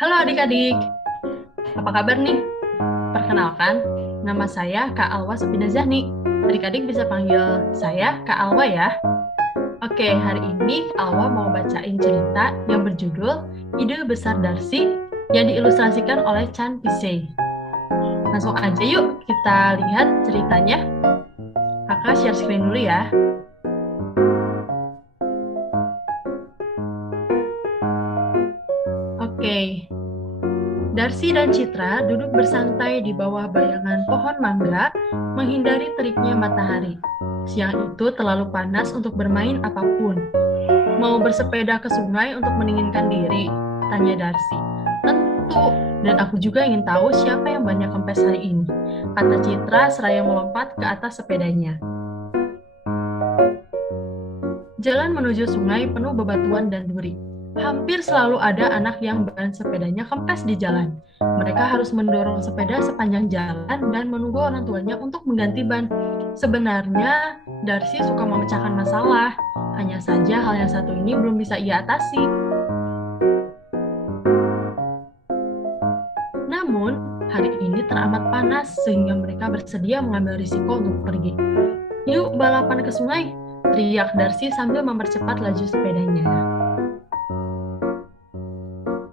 Halo adik-adik, apa kabar nih? Perkenalkan, nama saya Kak Alwa Sepina Zahni. Adik-adik bisa panggil saya Kak Alwa ya. Oke, hari ini Kak Alwa mau bacain cerita yang berjudul Ide Besar Darsi yang diilustrasikan oleh Chan Pisei. Langsung aja yuk kita lihat ceritanya. Kakak share screen dulu ya. Oke, Darsi dan Citra duduk bersantai di bawah bayangan pohon mangga, menghindari teriknya matahari. Siang itu terlalu panas untuk bermain apapun. Mau bersepeda ke sungai untuk mendinginkan diri? Tanya Darsi. Tentu, dan aku juga ingin tahu siapa yang banyak kempes hari ini, kata Citra seraya melompat ke atas sepedanya. Jalan menuju sungai penuh bebatuan dan duri. Hampir selalu ada anak yang ban sepedanya kempes di jalan. Mereka harus mendorong sepeda sepanjang jalan dan menunggu orang tuanya untuk mengganti ban. Sebenarnya, Darsi suka memecahkan masalah. Hanya saja hal yang satu ini belum bisa ia atasi. Namun, hari ini teramat panas sehingga mereka bersedia mengambil risiko untuk pergi. Yuk balapan ke sungai, teriak Darsi sambil mempercepat laju sepedanya.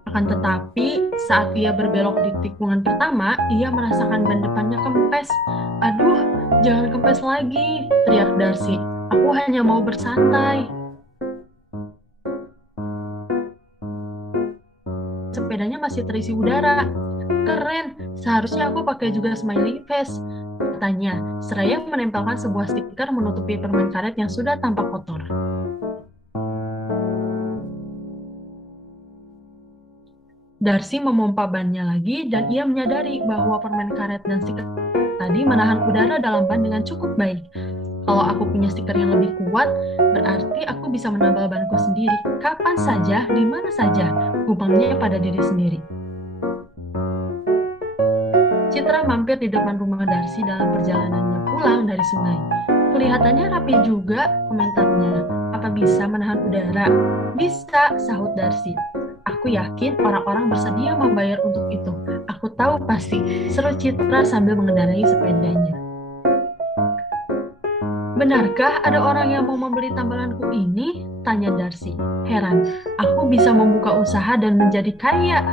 Akan tetapi, saat ia berbelok di tikungan pertama, ia merasakan ban depannya kempes. Aduh, jangan kempes lagi, teriak Darsi. Aku hanya mau bersantai. Sepedanya masih terisi udara. Keren, seharusnya aku pakai juga smiley face, katanya, seraya menempelkan sebuah stiker menutupi permen karet yang sudah tampak kotor. Darsi memompa bannya lagi dan ia menyadari bahwa permen karet dan stiker tadi menahan udara dalam ban dengan cukup baik. Kalau aku punya stiker yang lebih kuat, berarti aku bisa menambal banku sendiri. Kapan saja, di mana saja, gumamnya pada diri sendiri. Citra mampir di depan rumah Darsi dalam perjalanannya pulang dari sungai. Kelihatannya rapi juga, komentarnya. Apa bisa menahan udara? Bisa, sahut Darsi. Aku yakin orang-orang bersedia membayar untuk itu. Aku tahu pasti, seru Citra sambil mengendarai sepedanya. Benarkah ada orang yang mau membeli tambalanku ini? Tanya Darsi. Heran, aku bisa membuka usaha dan menjadi kaya.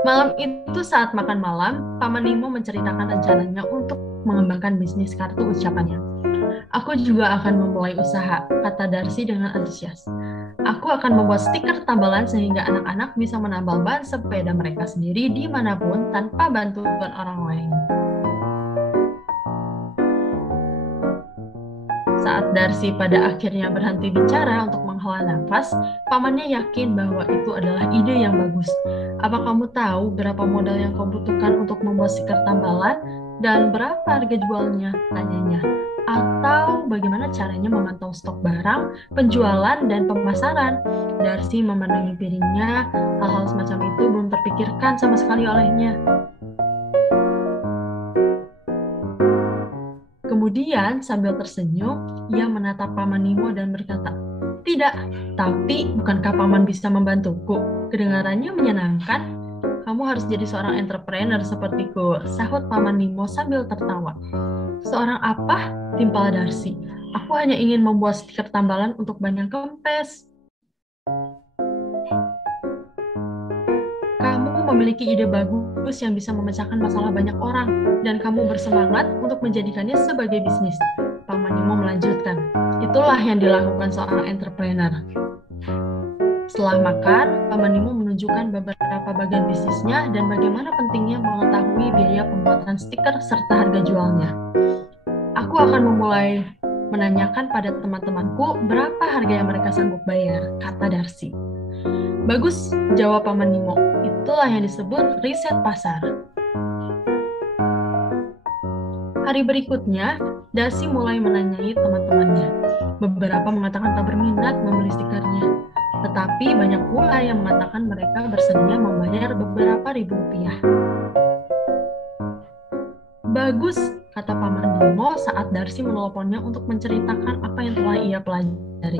Malam itu saat makan malam, Paman Nimo menceritakan rencananya untuk mengembangkan bisnis kartu ucapannya. Aku juga akan memulai usaha, kata Darsi dengan antusias. Aku akan membuat stiker tambalan sehingga anak-anak bisa menambal ban sepeda mereka sendiri dimanapun tanpa bantuan orang lain. Saat Darsi pada akhirnya berhenti bicara untuk menghela nafas, pamannya yakin bahwa itu adalah ide yang bagus. Apa kamu tahu berapa modal yang kau butuhkan untuk membuat stiker tambalan dan berapa harga jualnya? Tanyanya. Atau bagaimana caranya memantau stok barang, penjualan, dan pemasaran. Darsi memandangi piringnya, hal-hal semacam itu belum terpikirkan sama sekali olehnya. Kemudian sambil tersenyum, ia menatap Paman Nimo dan berkata, "Tidak, tapi bukankah Paman bisa membantuku? Kedengarannya menyenangkan. Kamu harus jadi seorang entrepreneur sepertiku," sahut Paman Nimo sambil tertawa. Seorang apa? Timpal Darsi. Aku hanya ingin membuat stiker tambalan untuk ban yang kempes. Kamu memiliki ide bagus yang bisa memecahkan masalah banyak orang, dan kamu bersemangat untuk menjadikannya sebagai bisnis. Paman Nimo melanjutkan. Itulah yang dilakukan seorang entrepreneur. Setelah makan, Paman Nimo menunjukkan beberapa bagian bisnisnya dan bagaimana pentingnya mengetahui biaya pembuatan stiker serta harga jualnya. Aku akan memulai menanyakan pada teman-temanku berapa harga yang mereka sanggup bayar, kata Darsi. Bagus, jawab Paman Nimo. Itulah yang disebut riset pasar. Hari berikutnya, Darsi mulai menanyai teman-temannya. Beberapa mengatakan tak berminat membeli stikernya, tetapi banyak pula yang mengatakan mereka bersedia membayar beberapa ribu rupiah. Bagus, kata Paman Bimo saat Darsi menelponnya untuk menceritakan apa yang telah ia pelajari.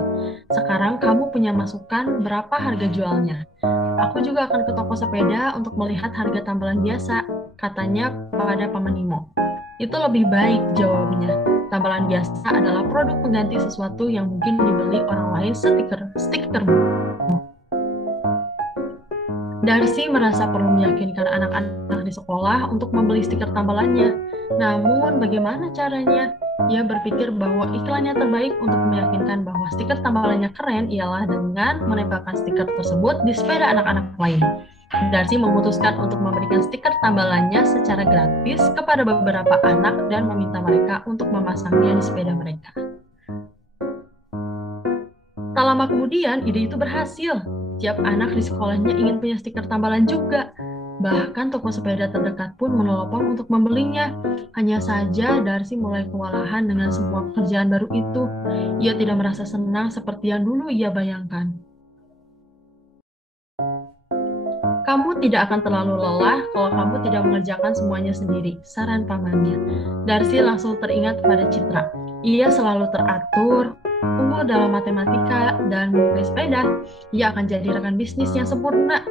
Sekarang kamu punya masukan berapa harga jualnya? Aku juga akan ke toko sepeda untuk melihat harga tambalan biasa, katanya pada Paman Bimo. Itu lebih baik, jawabnya. Tambalan biasa adalah produk pengganti sesuatu yang mungkin dibeli orang lain stiker. Darsi merasa perlu meyakinkan anak-anak di sekolah untuk membeli stiker tambalannya. Namun, bagaimana caranya? Ia berpikir bahwa iklan yang terbaik untuk meyakinkan bahwa stiker tambalannya keren ialah dengan menempelkan stiker tersebut di sepeda anak-anak lain. Darsi memutuskan untuk memberikan stiker tambalannya secara gratis kepada beberapa anak dan meminta mereka untuk memasangnya di sepeda mereka. Tak lama kemudian, ide itu berhasil. Setiap anak di sekolahnya ingin punya stiker tambalan juga. Bahkan toko sepeda terdekat pun menelpon untuk membelinya. Hanya saja Darsi mulai kewalahan dengan semua pekerjaan baru itu. Ia tidak merasa senang seperti yang dulu ia bayangkan. Kamu tidak akan terlalu lelah kalau kamu tidak mengerjakan semuanya sendiri, saran pamannya. Darsi langsung teringat pada Citra. Ia selalu teratur, unggul dalam matematika, dan menyukai sepeda. Ia akan jadi rekan bisnis yang sempurna.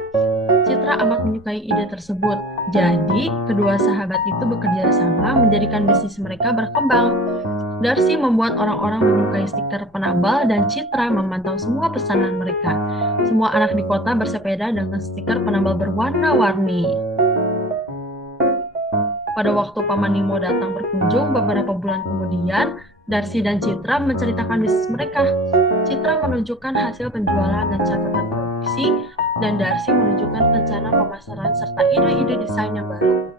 Citra amat menyukai ide tersebut. Jadi, kedua sahabat itu bekerja sama menjadikan bisnis mereka berkembang. Darsi membuat orang-orang menyukai stiker penambal dan Citra memantau semua pesanan mereka. Semua anak di kota bersepeda dengan stiker penambal berwarna-warni. Pada waktu Paman Nimo datang berkunjung beberapa bulan kemudian, Darsi dan Citra menceritakan bisnis mereka. Citra menunjukkan hasil penjualan dan catatan produksi, dan Darsi menunjukkan rencana pemasaran serta ide-ide desain yang baru.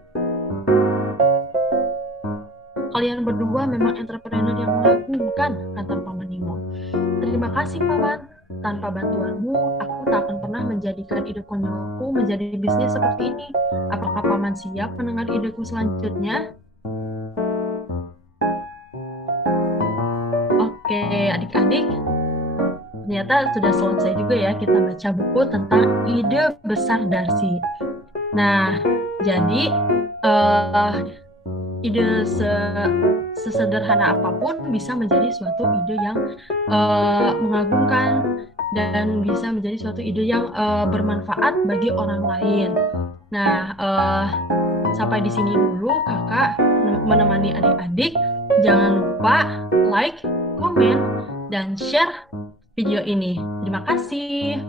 Kalian berdua memang entrepreneur yang mengagumkan, kata Paman Nimo. Terima kasih, Paman. Tanpa bantuanmu, aku tak akan pernah menjadikan ide konyolku menjadi bisnis seperti ini. Apakah Paman siap mendengar ideku selanjutnya? Oke, adik-adik. Ternyata sudah selesai juga ya kita baca buku tentang ide besar Darsi. Nah, jadi ide sesederhana apapun bisa menjadi suatu ide yang mengagumkan dan bisa menjadi suatu ide yang bermanfaat bagi orang lain. Nah, sampai di sini dulu kakak menemani adik-adik. Jangan lupa like, komen, dan share video ini. Terima kasih.